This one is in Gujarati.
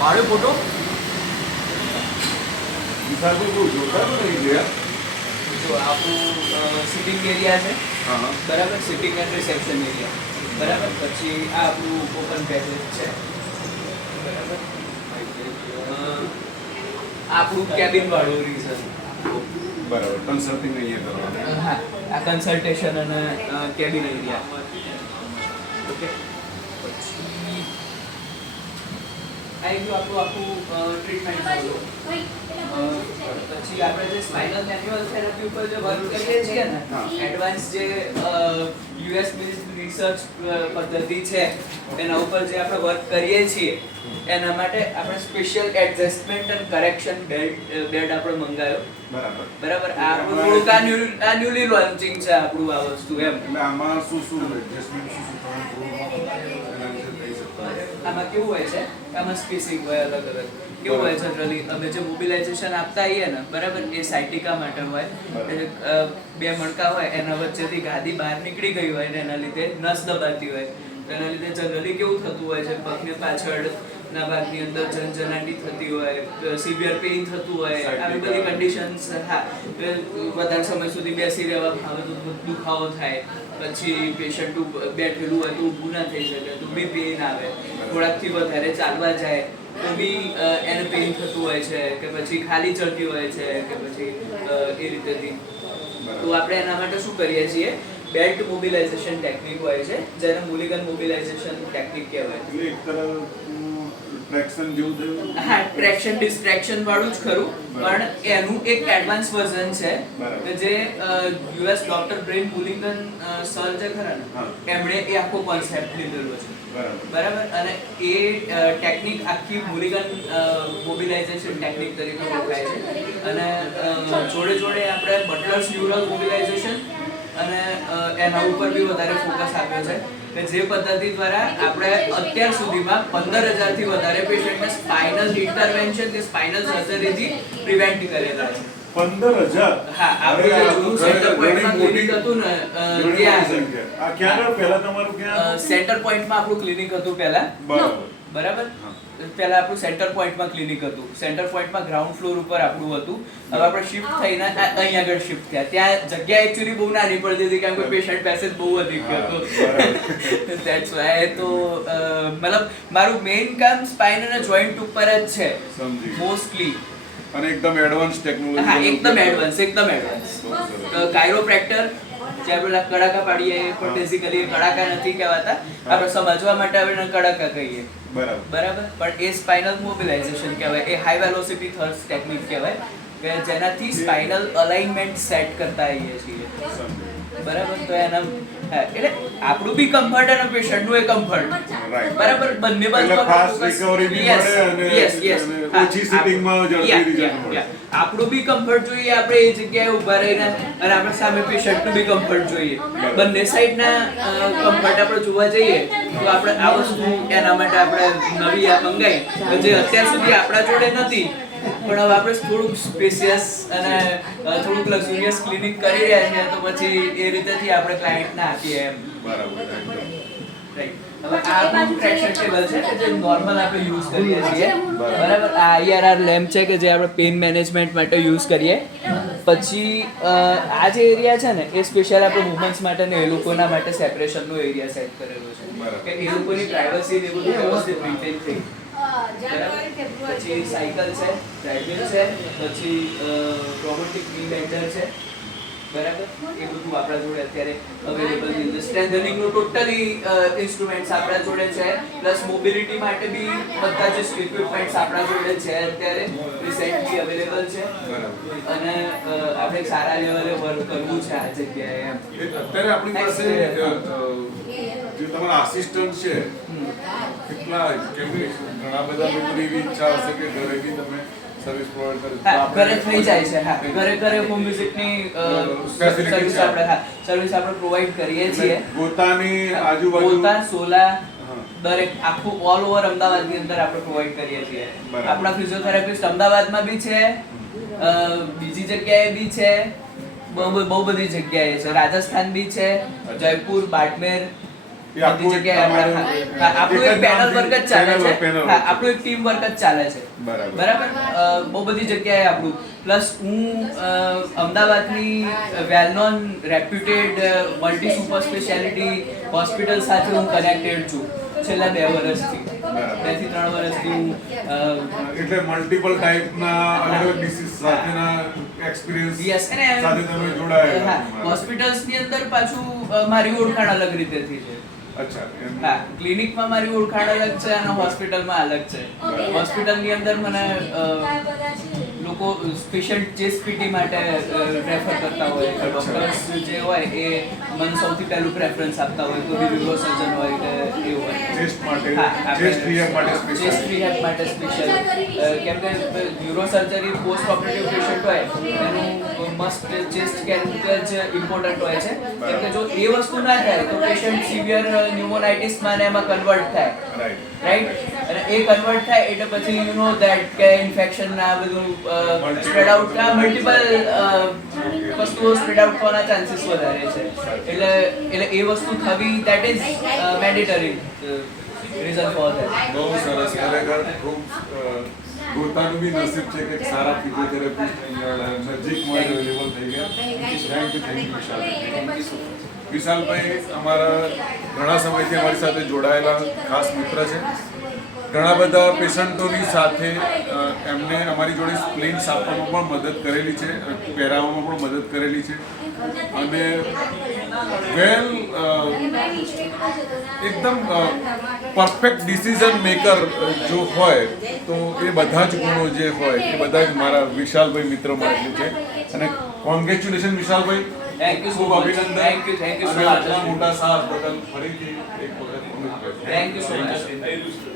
પાડ્યો ફોટો વિશાલભાઈ બહુ જોતા તો નહીં ગયા. જો આપણું સિટિંગ એરિયા છે હા બરાબર, સિટિંગ એન્ડ રિસેપ્શન એરિયા બરાબર. પછી આ આપણું ઓપન પેસેજ છે બરાબર. આપણું કેબિન વાળું રીઝન બરાબર. કન્સલ્ટિંગ અહીંયા કરવાનું. હા, આ કન્સલ્ટેશન અને કેબિન એરિયા. ઓકે, પછી આ ગયું આપણું આખું ટ્રીટમેન્ટ વાળું. પછી આપણે જે સ્પાઇનલ મેન્યુઅલ થેરાપી ઉપર જે વર્ક કરીએ છીએ ને, એડવાન્સ જે યુએસ રિસર્ચ પદ્ધતિ છે એના ઉપર જે આપણે વર્ક કરીએ છીએ એના માટે આપણે special adjustment and correction bed આપણે મંગાવ્યો. બરાબર. આ આપણું થોડુંક આ ન્યૂલી લોન્ચિંગ છે આપણું આ વસ્તુ એમ. એટલે આમાં શું એડજસ્ટમેન્ટ શું એના વિશે કહી શકો? આમાં કેવું હોય છે, આમાં સ્પેસિંગ હોય અલગ અલગ. કેવું હોય જનરલી અમે જે મોબિલાઇઝેશન આપતા આવીએ ને બરાબર, એ સાયટિકા માટે હોય. બે મણકા હોય એના વચ્ચેથી ગાદી બહાર નીકળી ગઈ હોય ને એના લીધે નસ દબાતી હોય. એના લીધે જનરલી કેવું થતું હોય છે, પગને પાછળ ના ભાગની અંદર જનજનાટી થતી હોય, સિવિયર પેઇન થતું હોય, આવી બધી કન્ડિશન્સ. હા, વધારે સમય સુધી બેસી રહેવા દુખાવો થાય, પછી પેશન્ટ બેઠેલું હોય તો ઊભું ના થઈ શકે તો બી પેઇન આવે, થોડાકથી વધારે ચાલવા જાય તો બી એને પેઇન થતું હોય છે, કે પછી ખાલી ચડતી હોય છે, કે પછી એ રીતેથી. તો આપણે એના માટે શું કરીએ છીએ, બેલ્ટ મોબિલાઇઝેશન ટેકનિક હોય છે જેને મુલિગન મોબિલાઇઝેશન ટેકનિક કહેવાય. એક તરફ ટ્રેક્શન જેવું થયું. હા, ટ્રેક્શન ડિસ્ટ્રેક્શન વાળું જ ખરું, પણ એનું એક એડવાન્સ વર્ઝન છે કે જે યુએસ ડોક્ટર બ્રેન મુલિગન સર જે ખરા ને એમણે એ આખો કોન્સેપ્ટ લીધેલો છે. બરાબર. અને એ ટેકનિક આખી મુલિગન મોબિલાઇઝેશન ટેકનિક તરીકે ઓળખાય છે. અને જોડે જોડે આપણે બટલર્સ ન્યુરલ મોબિલાઇઝેશન અને એના ઉપર બી વધારે ફોકસ આપ્યો છે કે જે પદ્ધતિ દ્વારા આપણે અત્યાર સુધીમાં 15,000 થી વધારે પેશન્ટને સ્પાઇનલ ઇન્ટરવેન્શન કે સ્પાઇનલ સર્જરીથી પ્રિવેન્ટ કરેલા છે. 15,000? હા, આપણે જે જૂનું સેન્ટર પોઈન્ટમાં ક્લિનિક હતું ને ત્યાં આ ક્યાં પહેલા તમારું ક્યાં સેન્ટર પોઈન્ટમાં આપણું ક્લિનિક હતું પહેલા. બરાબર. પહેલા આપણું સેન્ટર પોઈન્ટમાં ક્લિનિક હતું. સેન્ટર પોઈન્ટમાં ગ્રાઉન્ડ ફ્લોર ઉપર આપણું હતું. હવે આપણે શિફ્ટ થઈને અહીંયા આગળ શિફ્ટ થયા. ત્યાં જગ્યા એકચ્યુઅલી બહુ નાની પડતી હતી કારણ કે પેશન્ટ પેસેજ બહુ વધી ગયો હતો. That's why. તો મતલબ મારું મેઇન કામ સ્પાઇન અને જોઈન્ટ ઉપર જ છે મોસ્ટલી. અને એકદમ એડવાન્સ ટેકનોલોજી. હા, એકદમ એડવાન્સ. કાયરોપ્રેક્ટર જે આપણે કડાકા પાડીએ પણ બેઝિકલી કડાકા નથી કહેવાતા, આપણે સમજવા માટે આપણે કડાકા કહીએ. બરાબર. પણ એ સ્પાઇનલ મોબિલાઇઝેશન કહેવાય. એ હાઈ વેલોસિટી થર્સ ટેકનિક કહેવાય કે જેનાથી સ્પાઇનલ અલાઇનમેન્ટ સેટ કરતા આવીએ છીએ. બરાબર. તો એના એટલે આપણું બી કમ્ફર્ટ અને પેશન્ટનું એ કમ્ફર્ટ. બરાબર. બંને બાજુ ફાસ્ટ રિકવરી બી મળે અને ઓછી સિટિંગમાં ઝડપી રિઝલ્ટ મળે. આપણું બી કમ્ફર્ટ જોઈએ, આપણે એ જગ્યાએ ઊભા રહીને, અને આપણે સામે પેશન્ટનું બી કમ્ફર્ટ જોઈએ. બંને સાઈડના કમ્ફર્ટ આપણે જોવા જઈએ તો આપણે આ વસ્તુ એના માટે આપણે નવી આ મંગાઈ જે અત્યાર સુધી આપણા જોડે નથી, પણ હવે આપણે થોડુંક સ્પેશિયસ અને થોડુંક લક્ઝુરિયસ ક્લિનિક કરી રહ્યા છીએ તો પછી એ રીતેથી આપણે ક્લાયન્ટને આપીએ એમ. બરાબર. રાઈટ. હવે આ આપણું ટ્રેક્શન ટેબલ છે કે જે નોર્મલ આપણે યુઝ કરીએ છીએ. બરાબર. આ IRR લેમ્પ છે કે જે આપણે પેઇન મેનેજમેન્ટ માટે યુઝ કરીએ. પછી આ જે એરિયા છે ને એ સ્પેશિયલ આપણે વુમન્સ માટે ને એ લોકોના માટે સેપરેશનનો એરિયા સેટ કરેલો છે કે એ લોકોની પ્રાઇવસી ને બધું વ્યવસ્થિત મેન્ટેન થઈ. પછી સાયકલ છે, ટ્રેડમિલ છે, પછી રોબોટિક વી બેન્ડર છે. બરાબર. એ બધું આપણા જોડે અત્યારે અવેલેબલ છે. સ્ટ્રેન્થનિંગ નું ટોટલી ઇન્સ્ટ્રુમેન્ટ્સ આપણા જોડે છે, પ્લસ મોબિલિટી માટે બી બધા જ ઇક્વિપમેન્ટ્સ આપણા જોડે છે અત્યારે રિસેન્ટલી અવેલેબલ છે. અને આપણે સારા લેવલે વર્ક કરવું છે આ જગ્યાએ એમ. અત્યારે આપણી પાસે જે તમારા આસિસ્ટન્ટ છે કેટલા ઘણા બધા લોકોની એવી ઈચ્છા હશે કે ઘરે બી તમે સર્વિસ પ્રોવાઈડ કરો. ઘરે થઈ જાય છે. હા, ઘરે હોમ વિઝિટની સર્વિસ આપણે પ્રોવાઈડ કરીએ છીએ. પોતાની આજુબાજુ પોતા સોલા દરેક આખું ઓલ ઓવર અમદાવાદની અંદર આપણે પ્રોવાઈડ કરીએ છીએ. આપણા ફિઝિયોથેરાપિસ્ટ અમદાવાદમાં બી છે, બીજી જગ્યાએ બી છે, બહુ બધી જગ્યાએ છે. રાજસ્થાન બી છે, જયપુર, બાડમેર, બધી જગ્યાએ આપણું એક પેનલ વર્ક જ ચાલે છે. હા, આપણું એક ટીમ વર્ક જ ચાલે છે. બરાબર. બહુ બધી જગ્યાએ આપણું પ્લસ હું અમદાવાદની well known reputed multi super speciality hospital સાથે હું કનેક્ટેડ છું છેલ્લા 2 વર્ષથી. 2 થી 3 વર્ષથી હું એટલે મલ્ટિપલ ટાઈપના અલગ અલગ ડિસીઝ સાથેના એક્સપિરિયન્સ સાથે તમે જોડાયેલા. હોસ્પિટલ્સની અંદર પાછું મારી ઓળખાણ અલગ રીતેથી છે. અચ્છા. હા, ક્લિનિકમાં મારી ઓળખાણ અલગ છે અને હોસ્પિટલમાં અલગ છે. હોસ્પિટલની અંદર મને લોકો સ્પેશિયલ ચેસ્ટ પીટી માટે રેફર કરતા હોય. ડોક્ટર્સ જે હોય એ મને સૌથી પહેલું પ્રેફરન્સ આપતા હોય. કોઈ બી ન્યુરો સર્જન હોય કે એવું હોય ચેસ્ટ માટે, ચેસ્ટ રિહેબ માટે સ્પેશિયલ, ચેસ્ટ રિહેબ માટે સ્પેશિયલ. કેમ કે neuro surgery post operative patient હોય એનું મસ્ટ ચેસ્ટ કેર જ ઇમ્પોર્ટન્ટ હોય છે. કેમ કે જો એ વસ્તુ ના થાય તો પેશન્ટ સિવિયર ન્યુમોનાઇટિસમાં ને એમાં કન્વર્ટ થાય. રાઈટ. અને એ કન્વર્ટ થાય એટલે પછી યુ નો ધેટ કે ઇન્ફેક્શન ના બધું સ્પ્રેડ આઉટ મલ્ટિપલ વસ્તુઓ સ્પ્રેડ આઉટ થવાના ચાન્સીસ વધારે છે. એટલે એ વસ્તુ થવી that is mandatory reason for that. બહુ સરસ. ખરેખર ખૂબ પોતાનું બી નસીબ છે કે સારા ફિઝિયોથેરાપિસ્ટ અહીંયા નજીકમાં અવેલેબલ થઈ ગયા. થેન્ક યુ વિશાલભાઈ અમારા ઘણા સમયથી અમારી સાથે જોડાયેલા ખાસ મિત્ર છે. ઘણા બધા પેશન્ટોની સાથે એમને અમારી જોડે સ્પ્લિન્ટ્સ આપવામાં પણ મદદ કરેલી છે, પહેરાવવામાં પણ મદદ કરેલી છે અને વેલ એકદમ પરફેક્ટ ડિસિઝન મેકર જો હોય તો એ બધા જ ગુણો જે હોય એ બધા જ મારા વિશાલભાઈ મિત્રમાં એટલું છે. અને કોંગ્રેચ્યુલેશન વિશાલભાઈ. થેન્ક યુ ખૂબ અભિનંદન. Thank you so much. આટલા મોટા સાથ બદલ ફરીથી એક વખત થેન્ક યુ સો મચ.